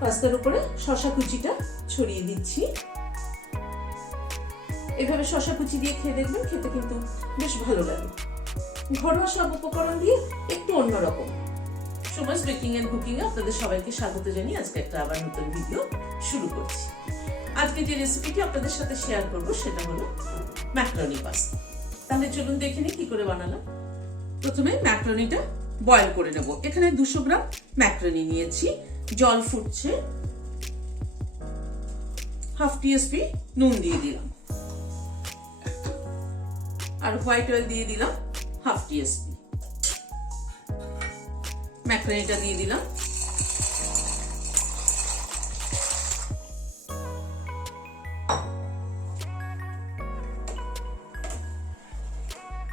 পাস্তার উপরে শসা কুচিটা ছড়িয়ে দিচ্ছি। এভাবে শসা কুচি দিয়ে খেয়ে দেখবেন, খেতে কিন্তু বেশ ভালো লাগে। ঘরোয়া সব উপকরণ দিয়ে একটু অন্যরকম। সুমাস বেকিং এন্ড কুকিং এ আপনাদের সবাইকে স্বাগত জানিয়ে আজকে একটা আবার নতুন ভিডিও শুরু করছি। আজকে যে রেসিপিটি আপনাদের সাথে শেয়ার করব সেটা হলো ম্যাকারনি পাস্তা। তাহলে চলুন দেখে নিই কি করে বানালাম। প্রথমে ম্যাকারনিটা বয়েল করে নেব। এখানে 200 গ্রাম ম্যাকারনি নিয়েছি। জল ফুটছে, হাফ টিস্পুন নুন দিয়ে দিলাম, আর হোয়াইট অয়েল দিয়ে দিলাম হাফ টিস্পুন। ম্যাকারনিটা দিয়ে দিলাম।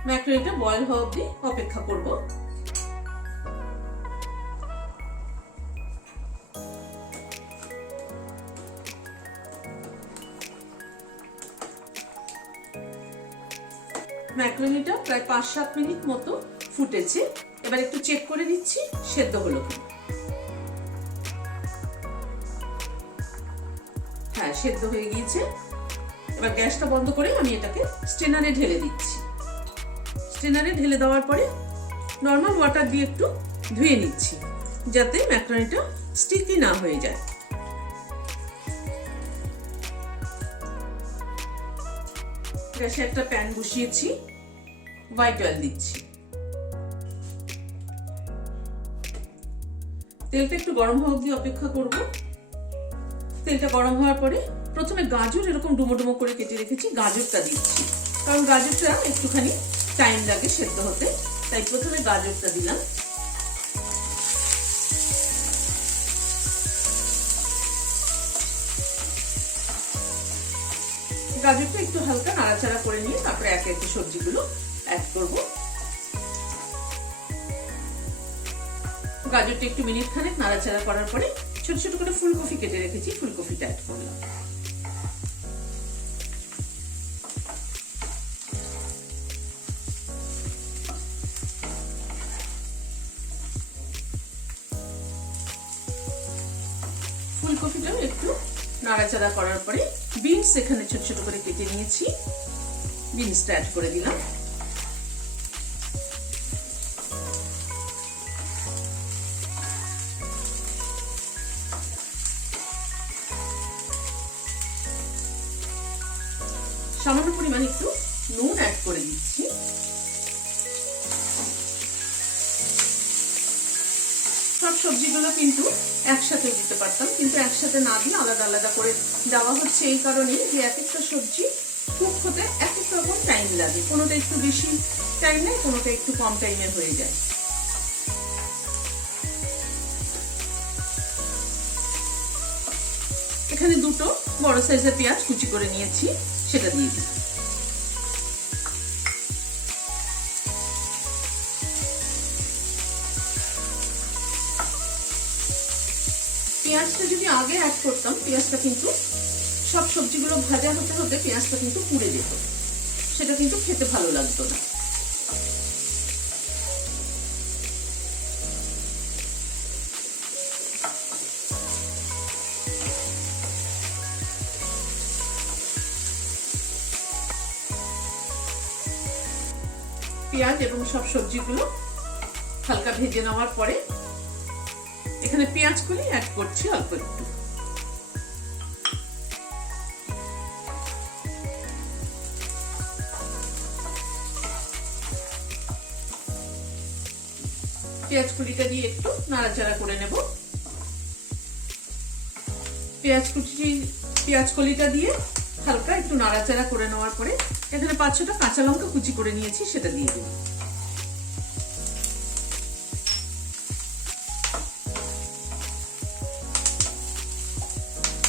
ম্যাকারনিটা বয়েল হওয়া অবধি অপেক্ষা করব। ম্যাকারনিটা প্রায় 5-7 মিনিট মতো ফুটেছে। এবার একটু চেক করে নিচ্ছি সেদ্ধ হলো কি। হ্যাঁ, সেদ্ধ হয়ে গিয়েছে। এবার গ্যাসটা বন্ধ করে আমি এটাকে স্ট্রেনারে ঢেলে দিচ্ছি। স্ট্রেনারে ঢেলে দেওয়ার পরে নর্মাল ওয়াটার দিয়ে একটু ধুয়ে নিচ্ছি, যাতে ম্যাকারনিটা স্টিকি না হয়ে যায়। গ্যাসে একটা প্যান বসিয়েছি, হোয়াইট অয়েল দিচ্ছি। তেলটা একটু গরম হওয়া অবধি অপেক্ষা করব। তেলটা গরম হওয়ার পরে প্রথমে গাজর এরকম ডুমো ডুমো করে কেটে রেখেছি, গাজরটা দিচ্ছি। কারণ গাজরটা একটুখানি টাইম লাগে সেদ্ধ হতে, তাই প্রথমে গাজরটা দিলাম। গাজরটা একটু হালকা নাড়াচাড়া করে নিয়ে তারপরে একে একে সবজিগুলো অ্যাড করব। গাজরটা একটু মিনিট খানেক নাড়াচাড়া করার পরে ছোট ছোট করে ফুলকপি কেটে রেখেছি, ফুলকপিটা অ্যাড করলাম। ফুলকপিটাও একটু নাড়াচাড়া করার পরে বিনস এখানে ছোট ছোট করে কেটে নিয়েছি, বিনসটা অ্যাড করে দিলাম। সামান্য পরিমাণ একটু নুন অ্যাড করে দিচ্ছি। সব সবজিগুলো কিন্তু একসাথে দিতে পারতাম, কিন্তু একসাথে না দিয়ে আলাদা আলাদা করে দেওয়া হচ্ছে এই কারণে যে এক একটা সবজি কুক হতে এক এক রকম টাইম লাগে। কোনোটা একটু বেশি টাইম নেয়, কোনোটা একটু কম টাইমে হয়ে যায়। এখানে 2টো বড় সাইজের পেঁয়াজ কুচি করে নিয়েছি, সেটা দিয়ে দিই। পেঁয়াজটা যদি আগে অ্যাড করতাম, পেঁয়াজটা কিন্তু সব সবজিগুলো ভাজা হতে হতে পেঁয়াজটা কিন্তু পুড়ে যেত, সেটা কিন্তু খেতে ভালো লাগতো না। পেঁয়াজ এবং সব সবজিগুলো হালকা ভেজে নেওয়ার পরে এখানে পেঁয়াজ কলি অ্যাড করছি অল্প একটু। পেঁয়াজ কলিটা দিয়ে একটু নাড়াচাড়া করে নেব। পেঁয়াজ কলিটা দিয়ে হালকা একটু নাড়াচাড়া করে নেওয়ার পরে এখানে 5-6টা কাঁচা লঙ্কা কুচি করে নিয়েছি, সেটা দিয়ে দেব।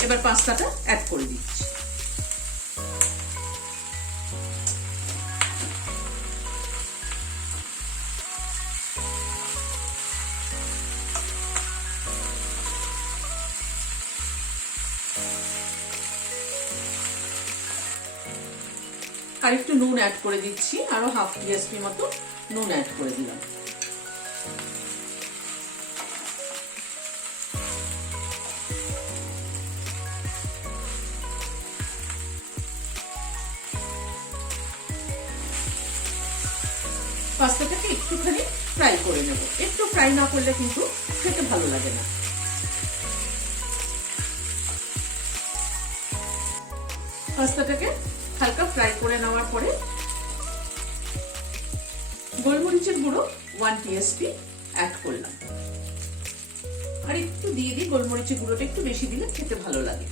এবার পাস্তাটা অ্যাড করে দিচ্ছি। আর একটু নুন অ্যাড করে দিচ্ছি, আরো হাফ টিস্পুন মতো নুন অ্যাড করে দিলাম। পাস্তাটাকে একটুখানি ফ্রাই করে নেব। একটু ফ্রাই না করলে কিন্তু খেতে ভালো লাগে না। পাস্তাটাকে হালকা ফ্রাই করে নেওয়ার পরে গোলমরিচের গুঁড়ো 1 টিএসপি অ্যাড করলাম। আর একটু দিয়ে দিই, গোলমরিচের গুঁড়োটা একটু বেশি দিলে খেতে ভালো লাগে।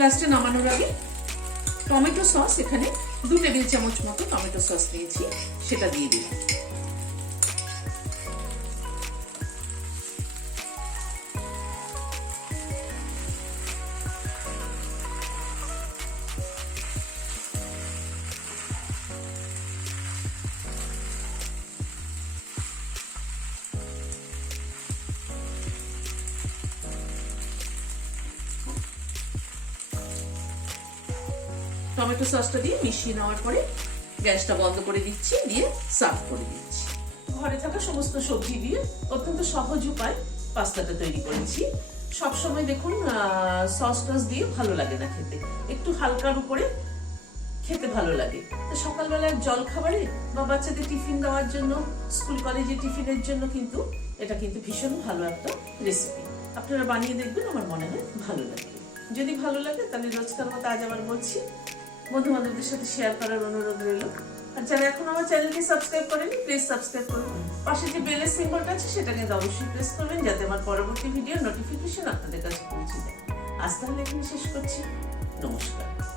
লাস্টে নামানোর আগে টমেটো সস, এখানে 2 টেবিল চামচ মতো টমেটো সস নিয়েছি, সেটা দিয়ে দিলাম। টমেটো সসটা দিয়ে মিশিয়ে নেওয়ার পরে গ্যাসটা বন্ধ করে দিচ্ছি, দিয়ে সার্ভ করে দিচ্ছি। ঘরে থাকা সমস্ত সবজি দিয়ে অত্যন্ত সহজ উপায় পাস্তাটা তৈরি করেছি। সবসময় দেখুন সস টস দিয়ে ভালো লাগে না খেতে, একটু হালকার উপরে খেতে ভালো লাগে। তো সকালবেলার জল খাবারে বা বাচ্চাদের টিফিন দেওয়ার জন্য, স্কুল কলেজে টিফিনের জন্য কিন্তু এটা কিন্তু ভীষণ ভালো একটা রেসিপি। আপনারা বানিয়ে দেখবেন, আমার মনে হয় ভালো লাগবে। যদি ভালো লাগে তাহলে রোজকার মতো আজ আবার বলছি, বন্ধু বান্ধবদের সাথে শেয়ার করার অনুরোধ রইল। আর যারা এখন আমার চ্যানেলকে সাবস্ক্রাইব করেনি, প্লিজ সাবস্ক্রাইব করুন। পাশে যে বেলের সিম্বলটা আছে সেটা কিন্তু অবশ্যই প্রেস করবেন, যাতে আমার পরবর্তী ভিডিওর নোটিফিকেশন আপনাদের কাছে পৌঁছে যায়। আজ তাহলে এখানে শেষ করছি। নমস্কার।